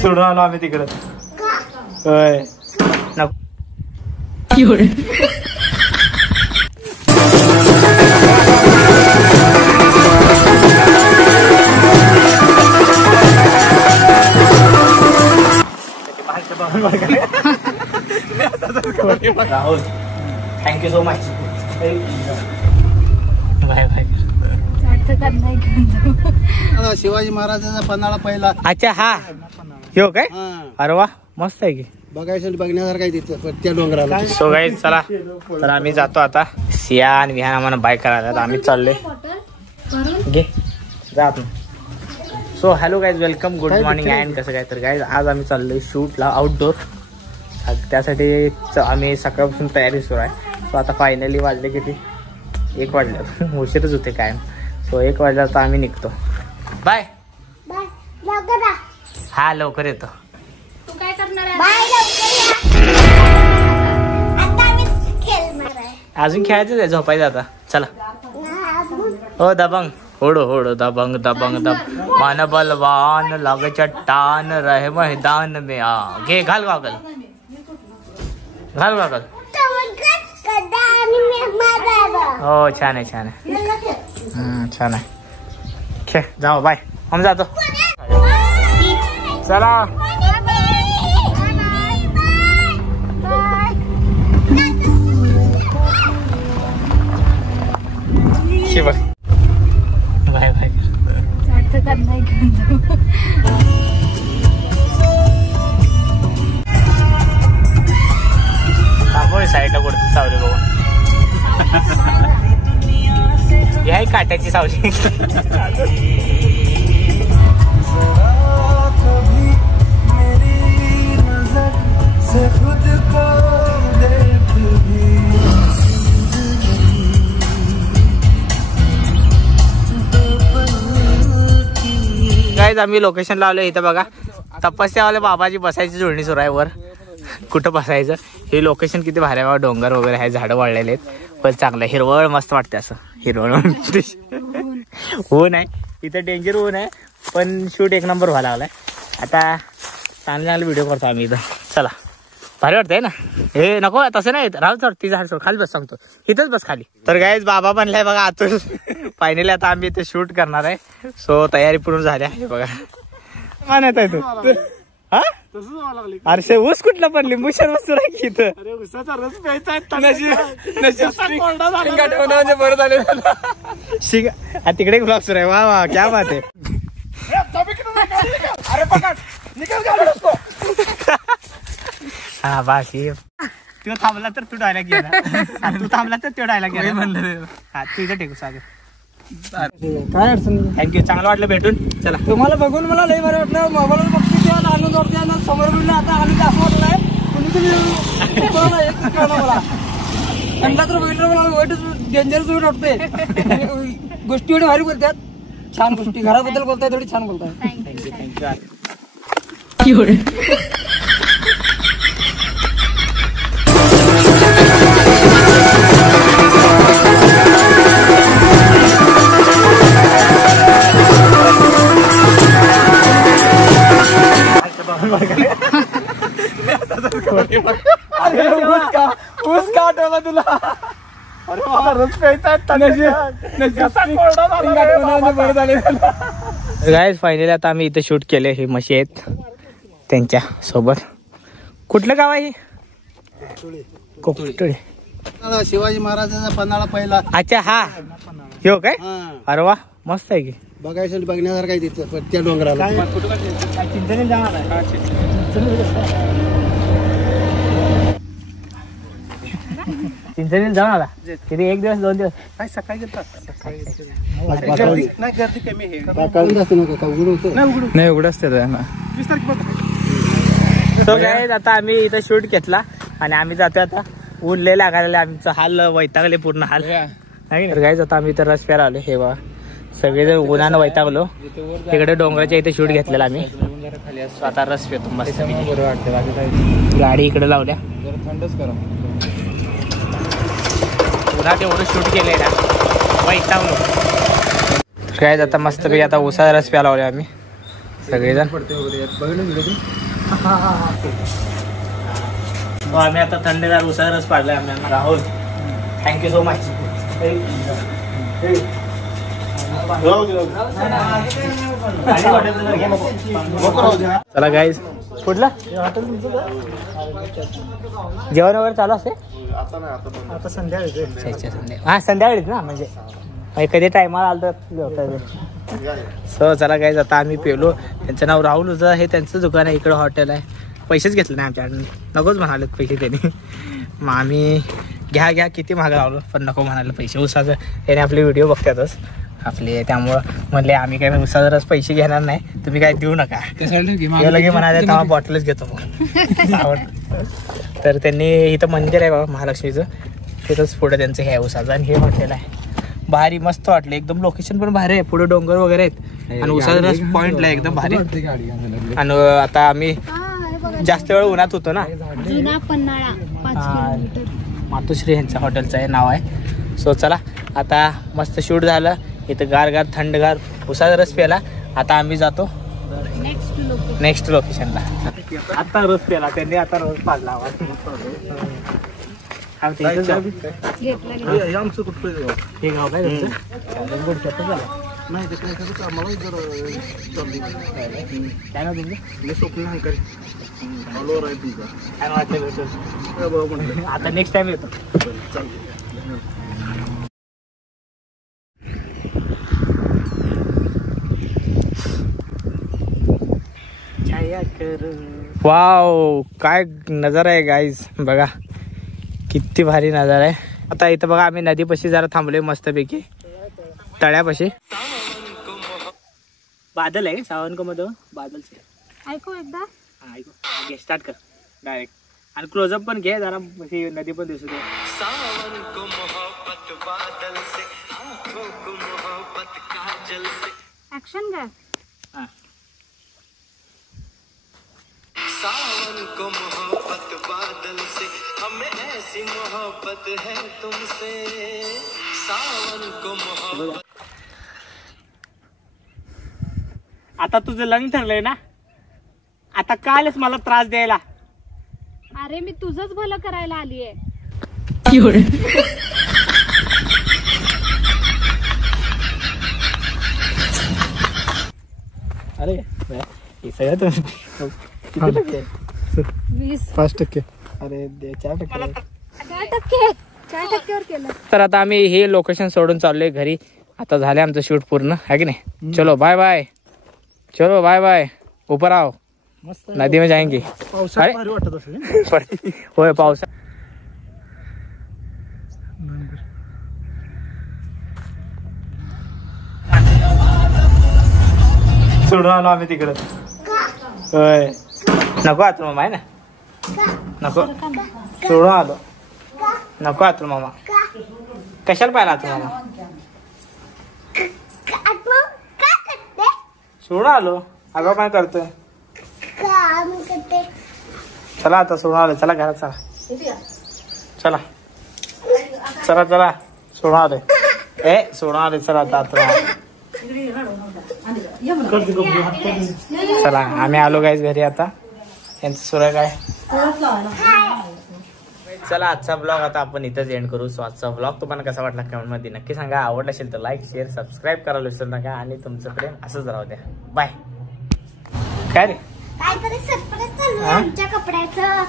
सोडून आलो आम्ही तिकडे. Rahul thank you so much. Bye bye. Shivaji महाराजांचा पन्हाळा पहिला. अच्छा हा हो काय. अरे वा मस्त आहे की बघायसाठी बघण्यासारखं आहे तिथं त्या डोंगराला. सो गाईज चला तर आम्ही जातो आता. सिया आणि विहान आम्हाला बाय करायला आम्ही चाललोय. घे जात. So hello guys welcome good morning and कसं काय तर गाईज आज आम्ही चाललोय शूटला आउटडोर. त्यासाठी आम्ही सकाळपासून तयारी सुरू आहे. सो आता फायनली वाजले किती 1 वाजल्यात. उशीरच होते कायम. सो 1 वाजला तर आम्ही निघतो. बाय. हा लवकर येतो. तू काय करणार आहे? अजून खेळायचं आहे झोपायचं आता. चला हो दबंग होडो होडो दबंग दबंग दब मन बलवान लाग चट्टान रहे मैदान में आ. घे घाल गॉगल घाल गॉगल. हो छान आहे छान आहे छान आहे. खे जाओ बाय हम जातो. चला शिव बाय बाय. थांबोय साईडला कुठे सावली बघून. ही आहे काट्याची सावली. गाईज आम्ही लोकेशन लावलं इथं बघा. तपस्यावाले बाबाजी बसायची जुळणी सुरू आहे वर. कुठं बसायचं हे लोकेशन किती भारी आहे. डोंगर वगैरे आहे झाडं वाढलेले आहेत पण चांगलं हिरवळ मस्त वाटते. असं हिरवळ ऊन आहे इथं डेंजर ऊन आहे पण शूट 1 नंबर व्हायला लागलाय. आता चांगले चांगले व्हिडिओ करतो आम्ही इथं. चला भारी वाटतंय ना. हे नको तसं नाही राहू चढ ती झाड सोड खाली बस सांगतो इथंच बस खाली. तर गाईज बाबा बनलाय बघा आतून. फायनली आता आम्ही इथे शूट करणार आहे. सो तयारी पूर्ण झाली आहे बघा. मानत आहे तू हा अरे ऊस कुठला पण लिंबूशर वस्तू राखी इथं. तिकडे ब्लॉग सुरू आहे. वा वा क्या बात आहे. हा बास तू थांबला तर तू डायलॉग गेला. तू थांबला तर तो डायलॉग गेला म्हणलं. हा तू इथं टेकू सागर. काय अडचण नाही. थँक्यू चांगलं वाटलं भेटून. चला तुम्हाला बघून मला लई बरं वाटलं. मोबाईल बघते आनंद वाटते समोर मिळून आता आम्ही असं वाटलंय मला तर बघितलं मला वाईटच डेंजरस वाईट वाटतंय. गोष्टी एवढी भारी बोलतात छान गोष्टी घराबद्दल बोलताय थोडी छान बोलताय. Thank you thank you. ऊस का आठवला तुला. गाईज फायनली आता आम्ही इथे शूट केले. हे म्हशी आहेत त्यांच्या सोबत. कुठलं गाव आहे कोकटोळे. शिवाजी महाराजांचा पन्हाळा पहिला. अच्छा हा हो काय. अरे वा मस्त आहे की बघायसाठी बघण्यासारखं आहे तिथं त्या डोंगराला. चिंचणीला जाऊन आला किती 1 दिवस 2 दिवस काय सकाळी गेलतात. नाही उघड असते. सो गाईज आता आम्ही इथं शूट घेतला आणि आम्ही जातोय आता. ऊन लय लागायला आमचं हाल वैतागले पूर्ण हाल. तर गाईज आता आम्ही इथं रस प्यायला आलो. हे बघा सगळेजण उन्हानं वैतागलो. तिकडे डोंगराच्या इथे शूट घेतलेला आम्ही. सो आता रस पितो मस्त. गाडी इकडे लावल्या. थंडच करा. पुन्हा तेवढं शूट केलंय ना वैतागलो. काय आता मस्तपैकी आता उसा रस प्यायला लावले आम्ही सगळेजण. आम्ही आता थंडगार उसा रस पाडलाय आम्ही. Rahul thank you so much. चला गाईज कुठला जेवण वगैरे चालू असते आता संध्याकाळी. हा संध्याकाळीच ना म्हणजे कधी टायमाला आलं तर. सो चला गाईज आता आम्ही पेलो. त्यांचं नाव राहुल होतं. हे त्यांचं दुकान आहे. इकडं हॉटेल आहे. पैसेच घेतले नाही आमच्याकडून. नकोच म्हणाले पैसे त्यांनी. मग आम्ही घ्या घ्या किती महाग लावलं पण नको म्हणाले पैसे. उसाचं त्याने आपले व्हिडिओ बघतातच आपले. त्यामुळं म्हणले आम्ही काय उसावरच पैसे घेणार नाही. तुम्ही काय देऊ नका. लगे म्हणाले तेव्हा बॉटलच घेतो मग. तर त्यांनी इथं मंदिर आहे बाबा महालक्ष्मीचं. तिथंच पुढे त्यांचं हे आहे उसाचं. आणि हे हॉटेल आहे. भारी मस्त वाटलं एकदम. लोकेशन पण भारी आहे. पुढे डोंगर वगैरे आहेत आणि उसाचा रस पॉइंटला एकदम भारी. आणि आता आम्ही जास्त वेळ उन्हात होतो ना. जुना पन्हाळा 5 किलोमीटर मातोश्री यांचं हॉटेलचं आहे नाव आहे. सो चला आता मस्त शूट झालं. इथं गारगार थंडगार उसाचा रस प्याला. आता आम्ही जातो नेक्स्ट लोकेशनला. आता रस प्याला त्यांनी. आता रस पाडला. आमचं कुठलं हे गाव काय तुमचं? नाही ते काय कसं कामाला काय नाव तुमचं? मी स्वप्न हंकारी फॉलोअर आहे तुमचा. काय वाटलं बरोबर. आता नेक्स्ट टाइम येतो. वाव काय नजारा आहे गाईज. बघा किती भारी नजारा आहे. आता इथं बघा आम्ही नदीपाशी जरा थांबलोय मस्तपैकी तळ्यापाशी. बादल आहे सावन को मधून बादल से ऐकू एकदा. ऐकू घे स्टार्ट कर डायरेक्ट. आणि क्लोजअप पण घे जरा नदी पण दिसू दे. ऍक्शन घ्या. हा सावन को मोहब्बत बादल से हमें ऐसी मोहब्बत है तुमसे. सावन को मोहब्बत. आता तुझं लग्न ठरलंय ना. आता कालच मला त्रास द्यायला. अरे मी तुझंच भलं करायला आलीये. अरे हे सगळं तुम्ही 5%. अरे 4%. 4%वर केलं. तर आता आम्ही हे लोकेशन सोडून चाललोय घरी. आता झाले आमचं शूट पूर्ण आहे की नाही. चलो बाय बाय. चलो बाय बाय. ऊपर आओ मस्त नदी में जाएंगे. पावसात भारी वाटत असेल. होय पावसा. सोडून आलो आम्ही तिकडं. होय नको आतून मामा आहे ना. नको सोडून आलो. नको आतून मामा. कशाला पाहिला आतून मामा. सोडून आलो. अगं काय करतोय. चला आता सोडून आलो. चला घरात चला. चला चला चला सोडून आलोय. सोडून आलोय. चला आता चला आम्ही आलो गाईज घरी. आता यांचं सुरू काय. चला आजचा ब्लॉग आता आपण इथंच एंड करू. सो आजचा ब्लॉग तुम्हाला कसा वाटला कमेंटमध्ये नक्की सांगा. आवडला असेल तर लाईक शेअर सबस्क्राईब करायला विसरू नका. आणि तुमचं प्रेम असंच राहू द्या. बाय. काय रे काहीतरी सरप्राईज चालू आहे आमच्या कपड्याचं.